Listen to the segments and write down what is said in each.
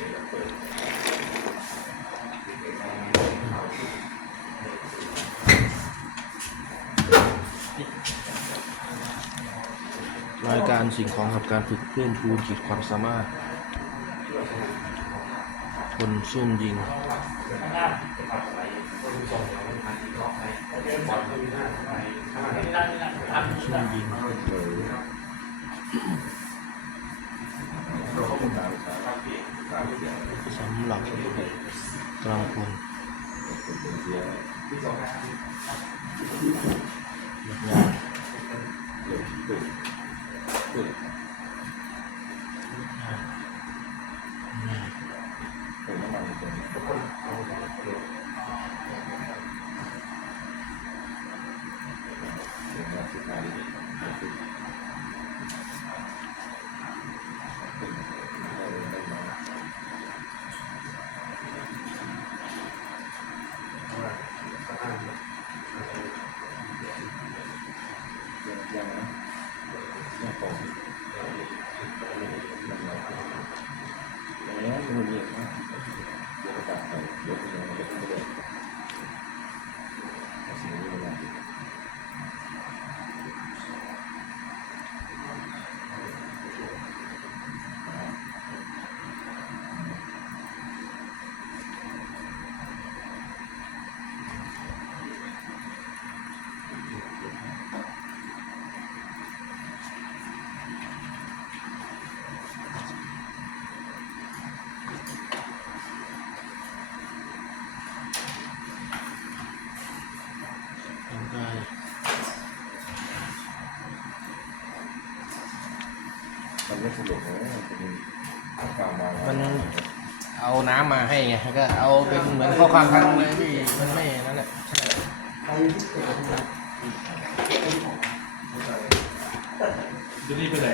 รายการสิ่งของกับการฝึกเพิ่มพูนขีดความสามารถ คนซุ่มยิงซุ่มยิง มันไม่สนุกเลยมันเป็นกาวมามันเอาน้ำมาให้ไงแล้วก็เอาเป็นเหมือนข้อความทางเลยพี่มันไม่นั่นแหละจะรีบไปไหน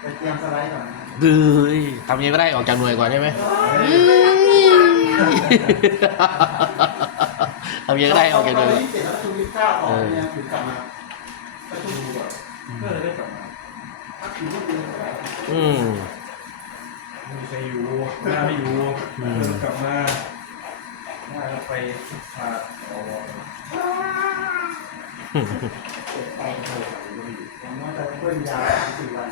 ไปเตรียมสไลด์ก่อนดื้อทำยังไงก็ได้ออกจากหน่วยก่อนใช่ไหมทำยังไงก็ได้ออกจากหน่วยก่อนเสร็จแล้วชูวิทย์ก้าวออกเนี่ยถึงกลับมาประชุมก่อนเพื่อจะได้กลับมาถ้าถึงก็คื อก็ได้อืมไม่มีใครอยู่หน้าไม่อยู่อืมเดินกลับมาหน้าไปพาออกไปเถอะผมว่าจะเพิ่มยาสามสี่วัน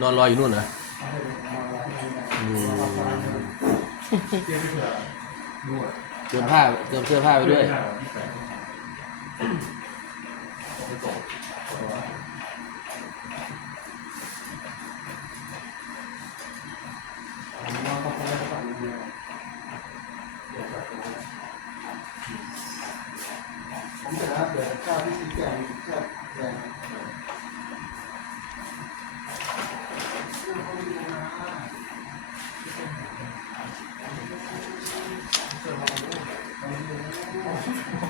นอนรออยู่นู่นเหรอเอาให้มาแล้วให้มาอืมเอาสไลด์มาเที่ยวไม่เผื่อด้วยเตรียมผ้าเตรียมเสื้อผ้าไปด้วยหน้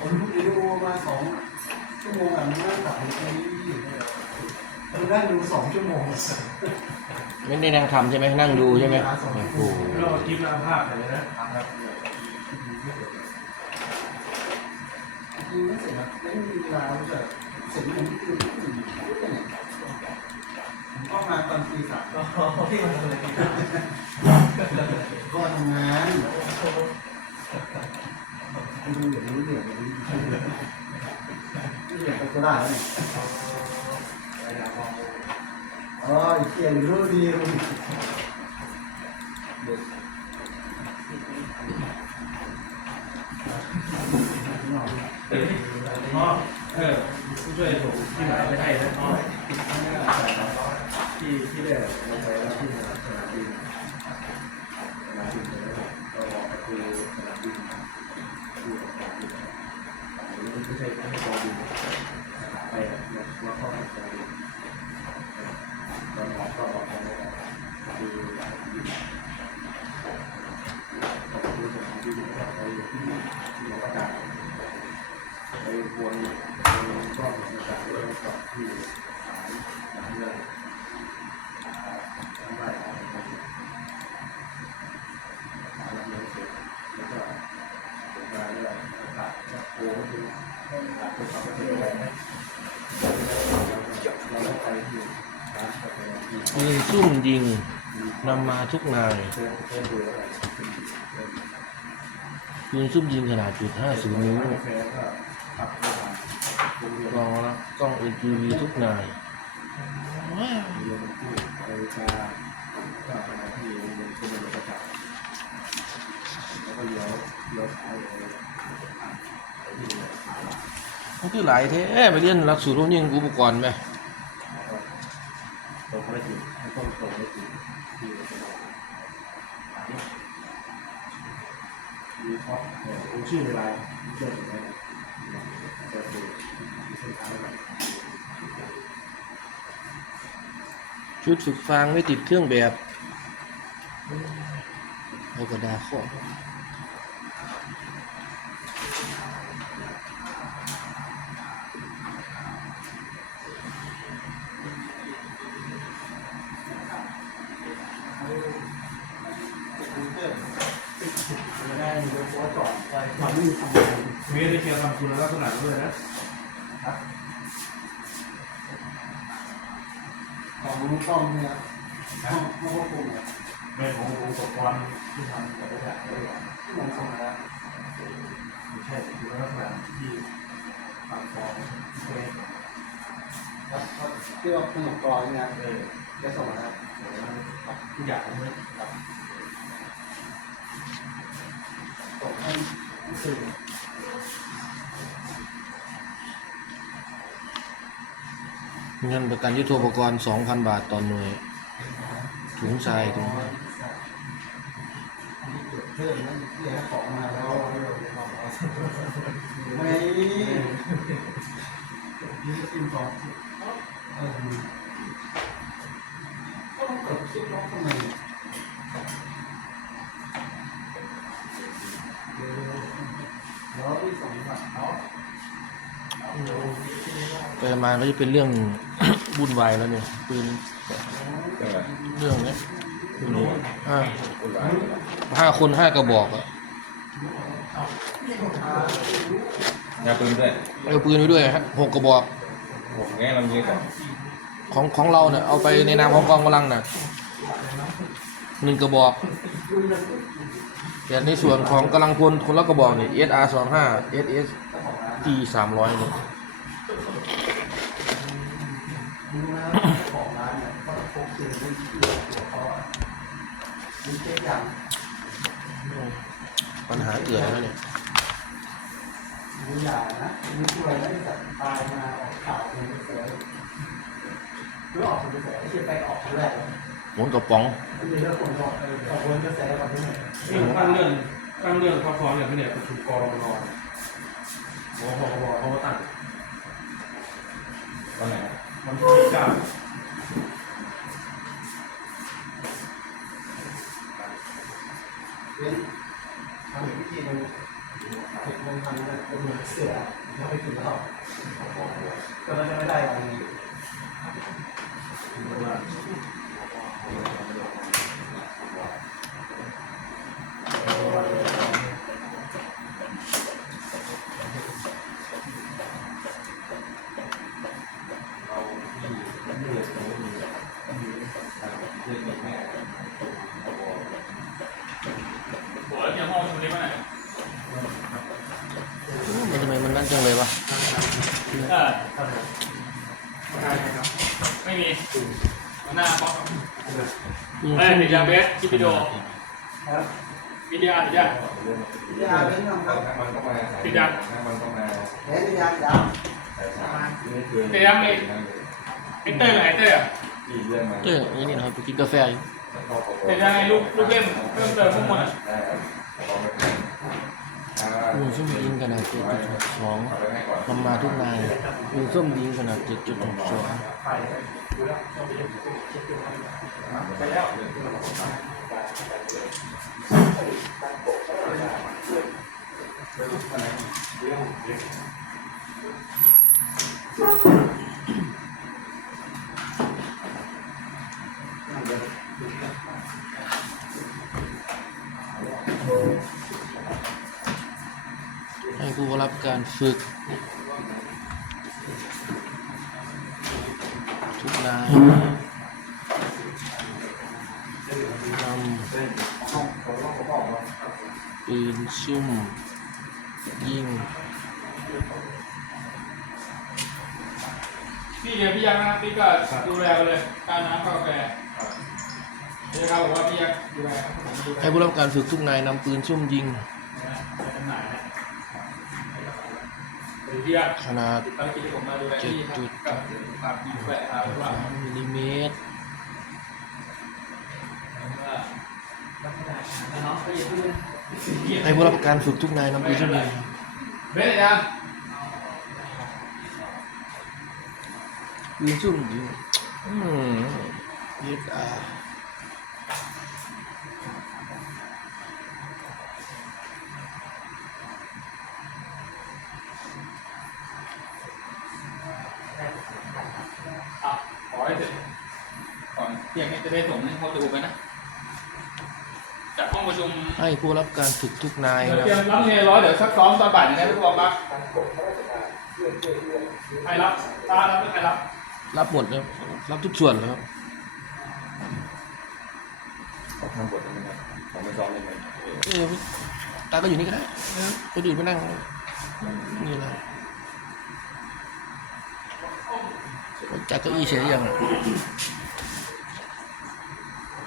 ผมดูมาสองชั่วโมงอะมันนั่งตัดตรงนี้มันนั่งดูสองชั่วโมงไม่ได้นั่งทำใช่ไหมนั่งดูใช่ไหมโอ้โหเราคลิปน้ำภาพอะไรนะครับจริงไม่เสร็จนะไม่มีเวลาจะเสร็จมันคือที่อื่นผมก็มาตอนตีสามที่มันอะไรกันก็ทำงานดูเดี๋ยวรู้เดี๋ยวรู้เดี๋ยวไป ก็ได้เนี่ยอ๋อเขียนรู้ดีรู้ดีอ๋อเออผู้ช่วยผมที่ไหนไม่ให้นะอ๋อที่ที่ได้ลงไปแล้วที่สนามบินสนามบินเลยเราบอกก็คือสนามบินที่สนามบิน ไม่ใช่ไม่ใช่กอดีไปแล้วแล้วก็กองบินตอนออกก็บอกไปคือขอบคุณสนามบินไปที่ที่เราประกาศไปวนวนกล้องอากาศด้วยแล้วก็ที่ ซุ่มยิงนำมาทุกนายเพื่อนเพื่อนดูแล้วปืนซุ่มยิงขนาดจุด50นิ้วแฟนก็ขับไปทางโรงเรียนรองรับกล้อง ATV ทุกนายเรียนที่ไปชาก็ไปที่โรงเรียนที่โรงเรียนปเลี้ยวเลี้ยวซ้ายเลยไปที่โรงเรียนขาหลักมันคือหลายแท้ไปเรียนหลักสูตรพวกยิงอุปกรณ์ไหม มีข้อเอ่อรู้ชื่อเวลาเชื่อถึงไหมจะดูเส้นทางแบบชุดฝึกฟางไม่ติดเครื่องแบบเอากระดาษข้อ เมย์ได้เชียร์ทำคุณลักษณะด้วยนะของต้องเนี่ยต้องต้องควบคุมเนี่ยเมย์ขององค์กรที่ทำกับได้แบบได้แบบที่มันส่งมาแล้วไม่ใช่คุณลักษณะที่ฝั่งฟองเมย์ครับที่ว่าขนมกรอนเนี่ยเออได้ส่งมาแล้วทุกอย่างเลยส่งให้สื่อ เงินประกันยุทโธปกรณ์2,000บาทต่อหน่วย ถุงทรายถุงนี้ไม่ยืดกินก่อนเออก็ต้องกดคลิปล็อกทำไมแล้วที่สองแบบเนาะไปมาก็จะเป็นเรื่อง วุ่นวายแล้วเนี่ยปืนใช่ไหมเรื่องเนี้ยคุณรู้อ่าคุณร้ายห้าคนห้ากระบอกอะยาปืนด้วยเอาปืนไปด้วยฮะหกกระบอกผมแง่ลำนี้ก่อนของของเราเนี่ยเอาไปในนามของกองกำลังน่ะหนึ่งกระบอกแต่ในส่วนของกำลังพลคนละกระบอกเนี่ย SR สองห้า SS G สามร้อยเนี่ย ดูนะของร้านเนี่ยก็พกปืนไว้ที่หัวเขาอะมีเช็คอย่างปัญหาเกิดแล้วเนี่ยดูอย่างนะมีช่วยไม่จัดตายมาออกข่าวเป็นกระแสหรือออกเป็นกระแสที่ไปออกครั้งแรกเลยหมุนกระป๋องมีเรื่องคนบอกเออออกเป็นกระแสก่อนที่ไหนนี่ตั้งเรื่องตั้งเรื่องข้อฟ้องเนี่ยไม่เนี่ยประชุมกรมนโอ้โหเขาก็ตั้งตอนไหน มันที่เก้าเนทำพิธีมันเห็ดมันทำมันเป็นเหมือนเสือเราไปกินแล้วก็เราจะไม่ได้อะไรนี้ มันทำไมมันนั่นจังเลยวะเออไม่มีหน้าป๊อกเฮ้ยติดยาเบสคลิปวิดีโอครับวิดีโอติดยังยาเป็นน้ำครับมันก็มามันก็มาแค่ยายาแต่สามนี่คือไอ้เต้ยกับไอ้เตยอะเรื่องมาเจ้าอย่างนี้นะครับกินกาแฟอยู่ติดยังไงลูกลูกเล่นเพิ่มเติมพวกมันอะ ได้ครับเอาไปอ่าปืนส้มยิงขนาดเจ็ดจุดหกสองเอาไปให้ก่อนนำมาทุกนายปืนส้มยิงขนาดเจ็ดจุดหกสองไป ให้ผู้รับการฝึก ทุกนายนำปืนซุ่ม ยิง พี่เดียวพี่ยักษ์นะพี่ก็ดูแลไปเลยการน้ำกาแฟ เดี๋ยวเขาบอกว่าพี่ยักษ์ดูแลครับผมดูแลให้ผู้รับการฝึกทุกนายนำปืนซุ่มยิงนะไปจำหน่ายนะหรือพี่ยักษ์ขนาดภารกิจที่ผมมาดูแลพี่ครับกับความดีแฝงครับว่า3มิลลิเมตรน้องไปยิงด้วยให้ผู้รับการฝึกทุกนายนำปืนซุ่มยิงเบสยังปืนซุ่มยิงอืมเย็ดอ่า ให้เสร็จก่อนเพียงนี้จะได้ส่งให้เขาดูไปนะจากห้องประชุมให้ผู้รับการฝึกทุกนายเดี๋ยวนะเตรียมรับเงินร้อยเดี๋ยวซักซ้อมตอนบ่ายนะทุกคนปะใครรับตารับหรือใครรับ รับหมดนะครับรับทุกส่วนนะครับขอทำบทได้ไหมครับขอไม่ซ้อมได้ไหมเออตาก็อยู่นี่ก็ได้นะคนอื่นไปนั่งนี่นะจัด เก้าอี้เฉยยัง